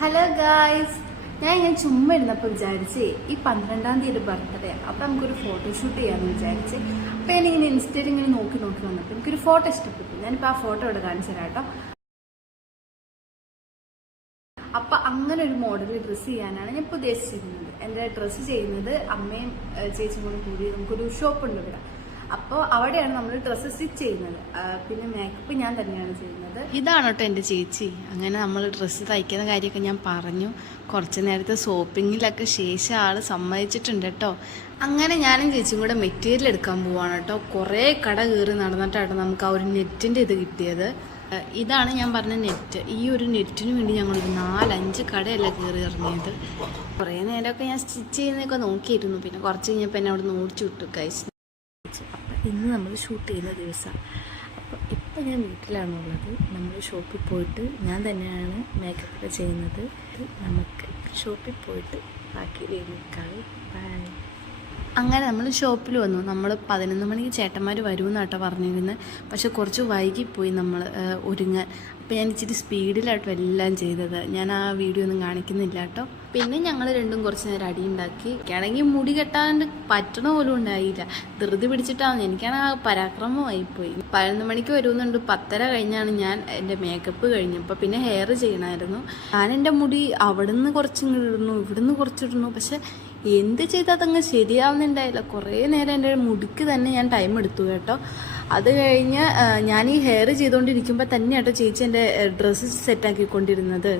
Hello guys, ഞാൻ ചുമ്മാ ഇരുന്നപ്പോൾ വിചാരിച്ച് ഈ 12-ാം തീയതി ബർത്ത്ഡേ അപ്പം നമുക്കൊരു ഫോട്ടോഷൂട്ട് ചെയ്യാമെന്ന് വിചാരിച്ച്. അപ്പം ഞാനിങ്ങനെ ഇൻസ്റ്റയിൽ ഇങ്ങനെ നോക്കി വന്നപ്പോൾ എനിക്കൊരു ഫോട്ടോ ഇഷ്ടപ്പെട്ടു. ഞാനിപ്പോൾ ആ ഫോട്ടോ ഇവിടെ കാണിച്ചു തരാം കേട്ടോ. അപ്പം അങ്ങനെ ഒരു മോഡൽ ഡ്രസ്സ് ചെയ്യാനാണ് ഞാൻ ഇപ്പോൾ ഉദ്ദേശിച്ചിരുന്നത്. എൻ്റെ ഡ്രസ്സ് ചെയ്യുന്നത് അമ്മയും ചേച്ചിയും കൂടി നമുക്കൊരു ഷോപ്പുണ്ട് ഇവിടെ. അപ്പോൾ അവിടെയാണ് നമ്മൾ ഡ്രസ്സ് സ്റ്റിച്ച് ചെയ്യുന്നത്. പിന്നെ മേക്കപ്പ് ഞാൻ തന്നെയാണ് ചെയ്യുന്നത്. ഇതാണ് കേട്ടോ എൻ്റെ ചേച്ചി. അങ്ങനെ നമ്മൾ ഡ്രസ്സ് തയ്ക്കുന്ന കാര്യമൊക്കെ ഞാൻ പറഞ്ഞു. കുറച്ച് നേരത്തെ ഷോപ്പിങ്ങിലൊക്കെ ശേഷം ആൾ സമ്മതിച്ചിട്ടുണ്ട് കേട്ടോ. അങ്ങനെ ഞാനും ചേച്ചിയും കൂടെ മെറ്റീരിയൽ എടുക്കാൻ പോവാണ് കേട്ടോ. കുറേ കട കയറി നടന്നിട്ടാണ് നമുക്ക് ആ ഒരു നെറ്റിൻ്റെ ഇത് കിട്ടിയത്. ഇതാണ് ഞാൻ പറഞ്ഞ നെറ്റ്. ഈ ഒരു നെറ്റിന് വേണ്ടി ഞങ്ങളൊരു 4-5 കടയല്ല കയറി ഇറങ്ങിയത്. കുറേ നേരമൊക്കെ ഞാൻ സ്റ്റിച്ച് ചെയ്യുന്നതൊക്കെ നോക്കിയിരുന്നു. പിന്നെ കുറച്ച് കഴിഞ്ഞപ്പോൾ എന്നെ അവിടെ നിന്ന് ഓടിച്ചു വിട്ടു ഗൈസ്. അപ്പം ഇന്ന് നമ്മൾ ഷൂട്ട് ചെയ്യുന്ന ദിവസം. അപ്പോൾ ഇപ്പം ഞാൻ വീട്ടിലാണുള്ളത്. നമ്മൾ ഷോപ്പിൽ പോയിട്ട് ഞാൻ തന്നെയാണ് മേക്കപ്പൊക്കെ ചെയ്യുന്നത്. നമുക്ക് ഷോപ്പിൽ പോയിട്ട് ബാക്കി വീട്ടിലേക്കാൾ ബൈ. അങ്ങനെ നമ്മൾ ഷോപ്പിൽ വന്നു. നമ്മൾ 11 മണിക്ക് ചേട്ടന്മാർ വരുമെന്നാട്ടോ പറഞ്ഞിരുന്നത്. പക്ഷെ കുറച്ച് വൈകിപ്പോയി നമ്മൾ ഒരുങ്ങാൻ. അപ്പോൾ ഞാൻ ഇച്ചിരി സ്പീഡിലാട്ടോ എല്ലാം ചെയ്തത്. ഞാൻ ആ വീഡിയോ ഒന്നും കാണിക്കുന്നില്ല കേട്ടോ. പിന്നെ ഞങ്ങൾ രണ്ടും കുറച്ച് നേരം അടിയുണ്ടാക്കി. എനിക്കാണെങ്കിൽ മുടി കെട്ടാണ്ട് പറ്റണ പോലും ഉണ്ടായില്ല. ധൃതി പിടിച്ചിട്ടാണ്. എനിക്കാണ് ആ പരാക്രമമായിപ്പോയി. 11 മണിക്ക് വരുന്നുണ്ട്. 10:30 കഴിഞ്ഞാണ് ഞാൻ എൻ്റെ മേക്കപ്പ് കഴിഞ്ഞപ്പോൾ. പിന്നെ ഹെയർ ചെയ്യണമായിരുന്നു. ഞാൻ എൻ്റെ മുടി അവിടെ നിന്ന് കുറച്ചിങ്ങോട്ട് ഇടുന്നു, ഇവിടുന്ന് കുറച്ചിടുന്നു. പക്ഷെ എന്ത് ചെയ്താൽ അതങ്ങ് ശരിയാവുന്നുണ്ടായില്ല. കുറേ നേരം എൻ്റെ മുടിക്ക് തന്നെ ഞാൻ ടൈം എടുത്തു കേട്ടോ. അത് കഴിഞ്ഞ് ഞാൻ ഈ ഹെയർ ചെയ്തുകൊണ്ടിരിക്കുമ്പോൾ തന്നെ കേട്ടോ ചേച്ചി എൻ്റെ ഡ്രസ്സ് സെറ്റാക്കിക്കൊണ്ടിരുന്നത്.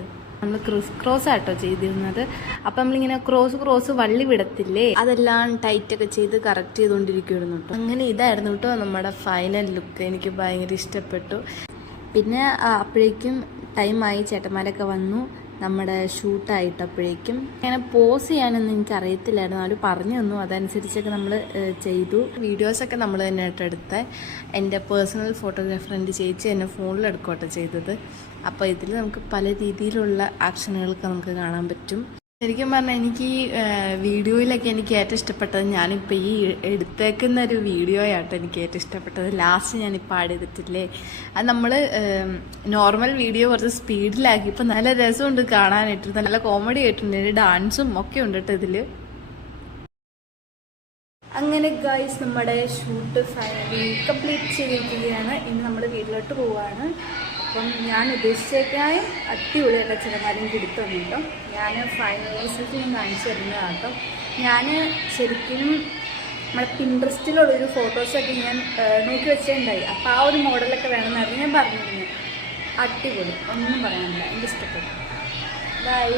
നമ്മൾ ക്രോസ് ആട്ടോ ചെയ്തിരുന്നത്. അപ്പം നമ്മളിങ്ങനെ ക്രോസ് വള്ളി വിടത്തില്ലേ, അതെല്ലാം ടൈറ്റൊക്കെ ചെയ്ത് കറക്റ്റ് ചെയ്തുകൊണ്ടിരിക്കുമായിരുന്നു കേട്ടോ. അങ്ങനെ ഇതായിരുന്നു കേട്ടോ നമ്മുടെ ഫൈനൽ ലുക്ക്. എനിക്ക് ഭയങ്കര ഇഷ്ടപ്പെട്ടു. പിന്നെ അപ്പോഴേക്കും ടൈമായി, ചേട്ടന്മാരൊക്കെ വന്നു. നമ്മുടെ ഷൂട്ടായിട്ടപ്പോഴേക്കും അങ്ങനെ പോസ് ചെയ്യാനൊന്നും എനിക്ക് അറിയത്തില്ലായിരുന്നു. അവർ പറഞ്ഞു തന്നു, അതനുസരിച്ചൊക്കെ നമ്മൾ ചെയ്തു. വീഡിയോസൊക്കെ നമ്മൾ തന്നെ ആയിട്ട് എടുത്ത്. എൻ്റെ പേഴ്സണൽ ഫോട്ടോഗ്രാഫർ എൻ്റെ ചേച്ചി എന്നെ ഫോണിൽ എടുക്കോട്ടെ ചെയ്തത്. അപ്പോൾ ഇതിൽ നമുക്ക് പല രീതിയിലുള്ള ആക്ഷനുകളൊക്കെ നമുക്ക് കാണാൻ പറ്റും. ശരിക്കും പറഞ്ഞാൽ എനിക്ക് ഈ വീഡിയോയിലൊക്കെ എനിക്ക് ഏറ്റവും ഇഷ്ടപ്പെട്ടത് ഞാനിപ്പോൾ ഈ എടുത്തേക്കുന്ന ഒരു വീഡിയോ ആട്ടോ എനിക്ക് ഏറ്റവും ഇഷ്ടപ്പെട്ടത്. ലാസ്റ്റ് ഞാനിപ്പോൾ ആഡ് ചെയ്തിട്ടില്ലേ, അത് നമ്മൾ നോർമൽ വീഡിയോ കുറച്ച് സ്പീഡിലാക്കി. ഇപ്പം നല്ല രസമുണ്ട് കാണാനായിട്ട്, നല്ല കോമഡി ആയിട്ടുണ്ട്, ഡാൻസും ഒക്കെ ഉണ്ട് കേട്ടോ ഇതിൽ. അങ്ങനെ ഗൈസ് നമ്മുടെ ഷൂട്ട് ഫൈനലി കംപ്ലീറ്റ് ചെയ്തിരിക്കുകയാണ്. ഇനി നമ്മൾ വീട്ടിലോട്ട് പോവുകയാണ്. അപ്പം ഞാൻ ഉദ്ദേശിച്ചേക്കായും അടിപൊളിയായിട്ട് ചിലമാരും കൊടുത്തുണ്ടോ. ഞാൻ ഫൈനൽ റിസൾട്ട് ഞാൻ കാണിച്ചു തരുന്നതാണ് കേട്ടോ. ഞാൻ ശരിക്കും നമ്മുടെ പിൻട്രസ്റ്റിലുള്ളൊരു ഫോട്ടോസൊക്കെ ഞാൻ നോക്കി വെച്ചിട്ടുണ്ടായി. അപ്പോൾ ആ ഒരു മോഡലൊക്കെ വേണമെന്നായിരുന്നു ഞാൻ പറഞ്ഞിരുന്നത്. അടിപൊളി, ഒന്നും പറയാനില്ല, എനിക്ക് ഇഷ്ടപ്പെട്ടു. ബൈ.